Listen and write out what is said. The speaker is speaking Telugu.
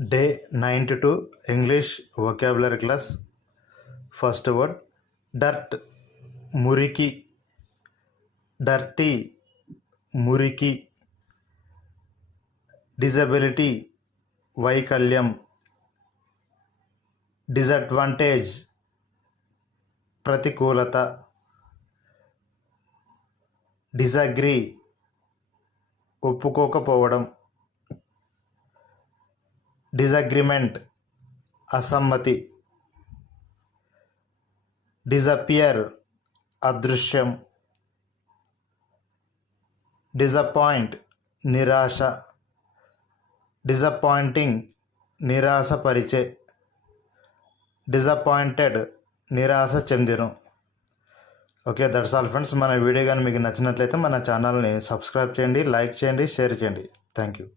Day 92 English vocabulary class. First word dirt, muriki, dirty, muriki. Disability, vaikalyam. Disadvantage, pratikulata. Disagree, ఒప్పుకోకపోవడం. డిజగ్రిమెంట్, అసమ్మతి. డిజపియర్, అదృశ్యం. డిజపాయింట్, నిరాశ. డిజపాయింటింగ్, నిరాశపరిచే. డిజపాయింటెడ్, నిరాశ చెందిను. Okay, that's all friends. మన వీడియో కానీ మీకు నచ్చినట్లయితే మన ఛానల్ని సబ్స్క్రైబ్ చేయండి, లైక్ చేయండి, షేర్ చేయండి. Thank you.